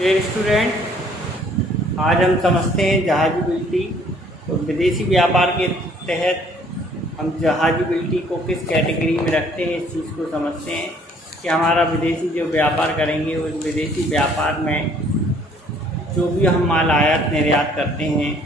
Dear student, आज हम समझते हैं जहाज़िबिलिटी। तो विदेशी व्यापार के तहत हम जहाज़िबिलिटी को किस कैटेगरी में रखते हैं, इस चीज़ को समझते हैं कि हमारा विदेशी जो व्यापार करेंगे उस विदेशी व्यापार में जो भी हम माल आयात निर्यात करते हैं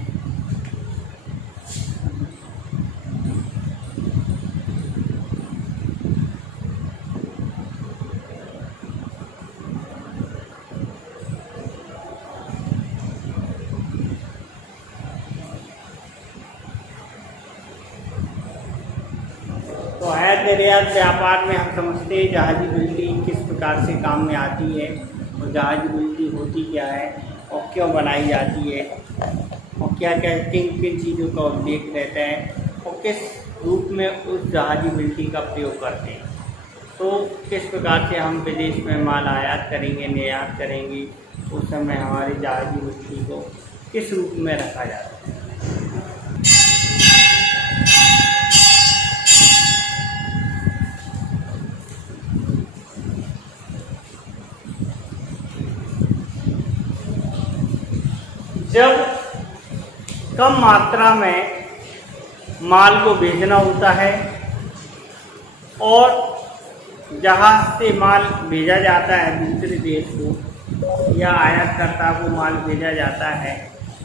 तो आयात निर्यात व्यापार में हम समझते हैं जहाज़िबिलिटी किस प्रकार से काम में आती है और जहाज़िबिलिटी होती क्या है और क्यों बनाई जाती है और क्या क्या किन किन चीज़ों का उल्लेख रहता है और किस रूप में उस जहाज़िबिलिटी का प्रयोग करते हैं। तो किस प्रकार से हम विदेश में माल आयात करेंगे निर्यात करेंगे, उस समय हमारी जहाज़िबिलिटी को किस रूप में रखा जाता है। जब कम मात्रा में माल को भेजना होता है और जहाज़ से माल भेजा जाता है दूसरे देश को या आयातकर्ता को माल भेजा जाता है,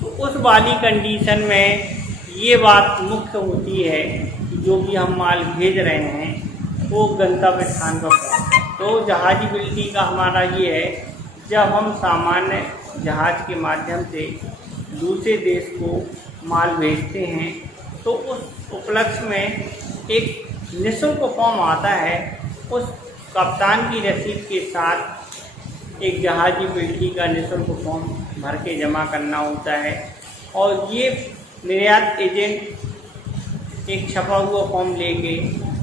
तो उस वाली कंडीशन में ये बात मुख्य होती है कि जो भी हम माल भेज रहे हैं वो गंतव्य स्थान पर पहुँचे। तो जहाज़िबिलिटी का हमारा ये है, जब हम सामान्य जहाज़ के माध्यम से दूसरे देश को माल भेजते हैं तो उस उपलक्ष्य में एक निःशुल्क फॉर्म आता है, उस कप्तान की रसीद के साथ एक जहाज़िबिलिटी का निःशुल्क फॉर्म भर के जमा करना होता है और ये निर्यात एजेंट एक छपा हुआ फॉर्म लेके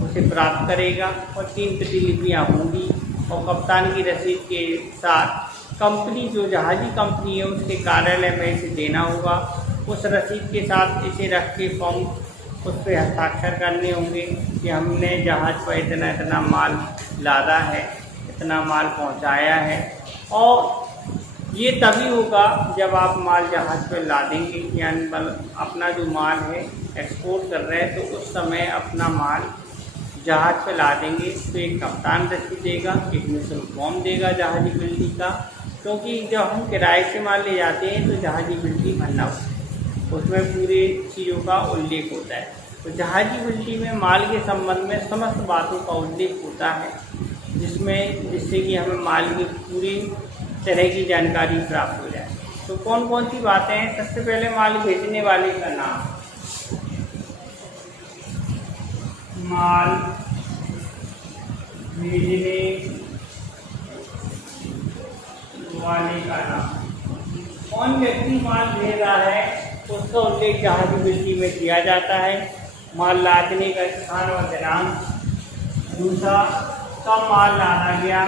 उसे प्राप्त करेगा और 3 प्रतिलिपियाँ होंगी और कप्तान की रसीद के साथ कंपनी जो जहाज़ी कंपनी है उसके कार्यालय में इसे देना होगा। उस रसीद के साथ इसे रख के फॉर्म उस पर हस्ताक्षर करने होंगे कि हमने जहाज़ पर इतना इतना माल लादा है, इतना माल पहुंचाया है। और ये तभी होगा जब आप माल जहाज़ पर लादेंगे, यानी अपना जो माल है एक्सपोर्ट कर रहे हैं तो उस समय अपना माल जहाज़ पर ला देंगे तो एक कप्तान रसीद देगा, एक निःशुल्क फॉर्म देगा जहाज़िबिलिटी का, क्योंकि जब हम किराए से माल ले जाते हैं तो जहाज़िबिलिटी भरना होता है, उसमें पूरे चीज़ों का उल्लेख होता है। तो जहाज़िबिलिटी में माल के संबंध में समस्त बातों का उल्लेख होता है जिससे कि हमें माल की पूरी तरह की जानकारी प्राप्त हो जाए। तो कौन कौन सी बातें हैं? सबसे पहले माल भेजने वाले का नाम, माल भेजने वाले का नाम, कौन व्यक्ति माल भेज रहा है उसका उल्लेख जहाज़िबिलिटी में किया जाता है। माल लादने का स्थान और दिनांक, दूसरा कब माल लादा गया,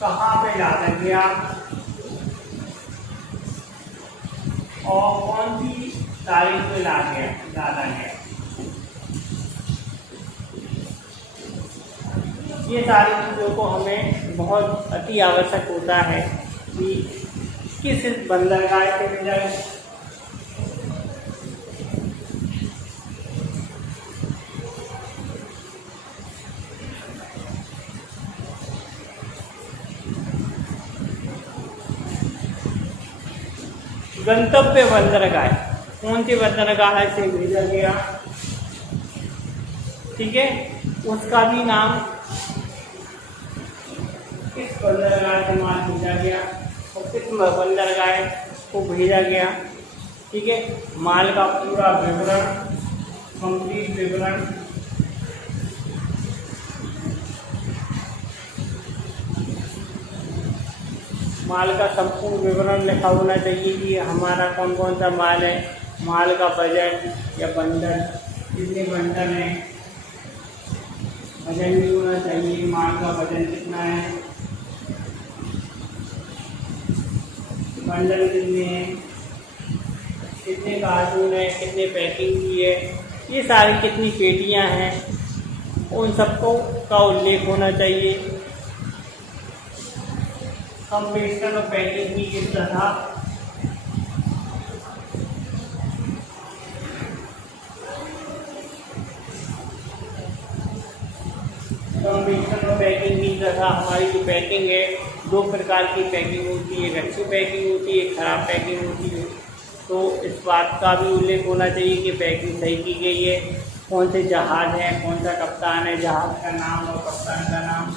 कहाँ पे लादा गया और कौन सी तारीख में लादा गया। ये सारी चीज़ों को हमें बहुत अति आवश्यक होता है कि किस बंदरगाह से भेजा है, गंतव्य बंदरगाह कौन सी बंदरगाह से भेजा गया, ठीक है, उसका भी नाम, किस बंदरगाह से माल भेजा गया और किस बंदरगाह को भेजा गया, ठीक है, माल का पूरा विवरण, कंप्लीट विवरण, माल का संपूर्ण विवरण लिखा होना चाहिए कि हमारा कौन कौन सा माल है, माल का बजट या बंडल, कितने बंडल हैं, वजन भी होना चाहिए, माल का वजन कितना है, बंडल कितने हैं, कितने कार्टून है, कितने पैकिंग की है, ये सारी कितनी पेटियां हैं, उन सबको का उल्लेख होना चाहिए। कंप्रेशन और पैकिंग भी इस तरह कंप्रेशन और पैकिंग की तरह हमारी जो पैकिंग है, दो प्रकार की पैकिंग होती है, एक अच्छी पैकिंग होती है, एक खराब पैकिंग होती है। तो इस बात का भी उल्लेख होना चाहिए कि पैकिंग सही की गई है, कौन से जहाज हैं, कौन सा कप्तान है, जहाज का नाम और कप्तान का नाम।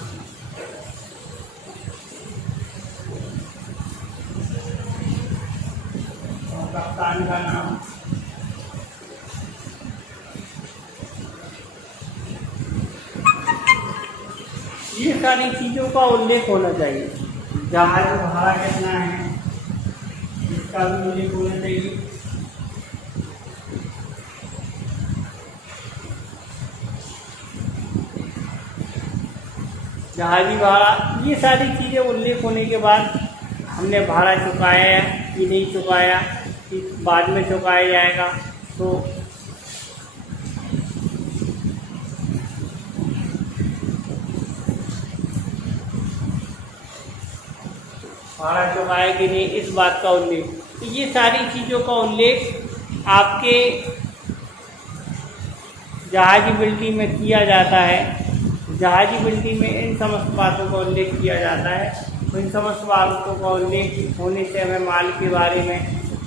और कप्तान का नाम। ये सारी चीज़ों का उल्लेख होना चाहिए। जहाज का भाड़ा कितना है, इसका भी उल्लेख होना चाहिए। जहाजी भाड़ा, ये सारी चीज़ें उल्लेख होने के बाद हमने भाड़ा चुकाया कि नहीं चुकाया, कि बाद में चुकाया जाएगा। तो भाड़ा चुकाया कि नहीं, इस बात का उल्लेख। तो ये सारी चीज़ों का उल्लेख आपके जहाजी बिल्टी में किया जाता है। जहाजी बिल्टी में इन समस्त बातों का उल्लेख किया जाता है। तो इन समस्त बातों का उल्लेख होने से हमें माल के बारे में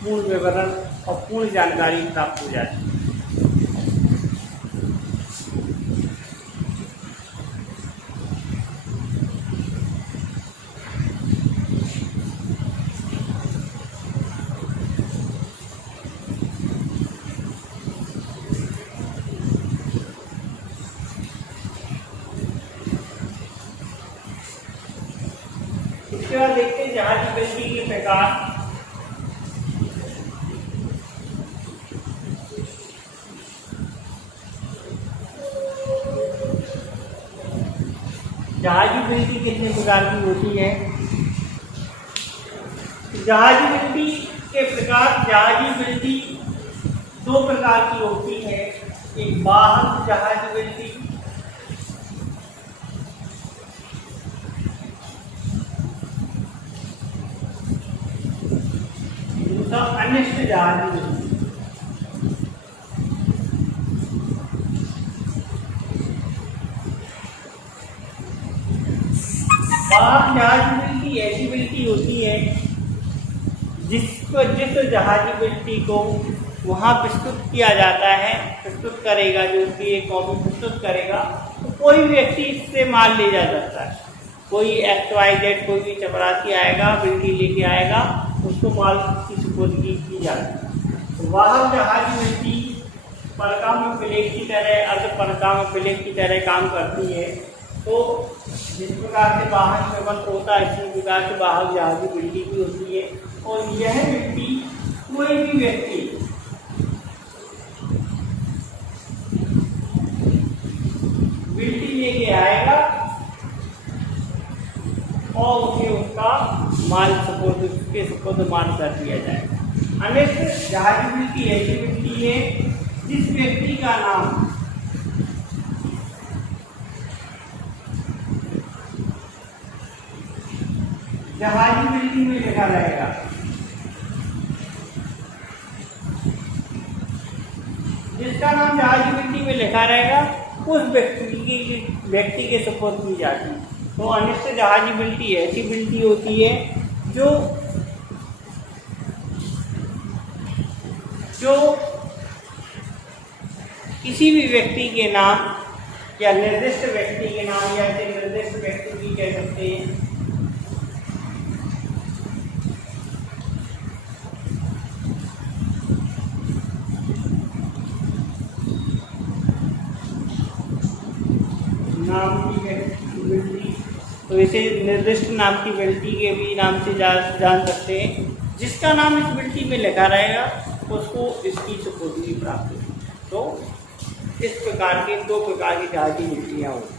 पूर्ण विवरण और पूर्ण जानकारी प्राप्त हो जाती है। इसके बाद देखते हैं जहाज बिल्टी के प्रकार। जहाजी बिल्टी कितने प्रकार की होती है? जहाजी बिल्टी के प्रकार, जहाजी बिल्टी दो प्रकार की होती है। एक बाहर जहाजी बिल्टी, दूसरा अनिष्ट जहाजी बिल्टी। बाहर जहाजी बिल्टी ऐसी बिल्टी होती है जिस जहाजी बिल्टी को वहाँ प्रस्तुत किया जाता है, प्रस्तुत करेगा, जो कि एक कॉपी प्रस्तुत करेगा, तो कोई व्यक्ति इससे माल ले जा सकता है। कोई XYZ, कोई भी चपरासी आएगा, बिल्टी लेके आएगा, उसको माल की सुपुर्दगी की जाती है। तो वाहक जहाजी बिल्टी परकाम प्लेट की तरह, अर्ध परकाम प्लेट की तरह काम करती है। तो जिस प्रकार से वाहक में बंद होता है, इसी प्रकार से वाहक जहाजी बिल्टी भी होती है। और यह बिल्टी कोई भी व्यक्ति बिल्टी लेके आएगा और उसे उसका माल सुपुर्द माल कर दिया जाएगा। अनिष्ट जहाजी बिल्टी ऐसी बिल्टी है जिस व्यक्ति का नाम जहाजी बिल्टी में लिखा रहेगा। जिसका नाम जहाजी बिल्टी में लिखा रहेगा उस व्यक्ति के सुपुर्द की जाती है। तो अनिष्ट जहाजी बिल्टी ऐसी बिल्टी होती है जो किसी भी व्यक्ति के नाम या निर्दिष्ट व्यक्ति के नाम, या निर्दिष्ट व्यक्ति भी कह सकते हैं, नाम की बिल्टी। तो इसे निर्दिष्ट नाम की बिल्टी के भी नाम से जान सकते हैं। जिसका नाम इस बिल्टी में लिखा रहेगा उसको इसकी सुपुर्दगी प्राप्त होगी। तो इस प्रकार के दो प्रकार की जहाजी बिल्टियाँ होती हैं।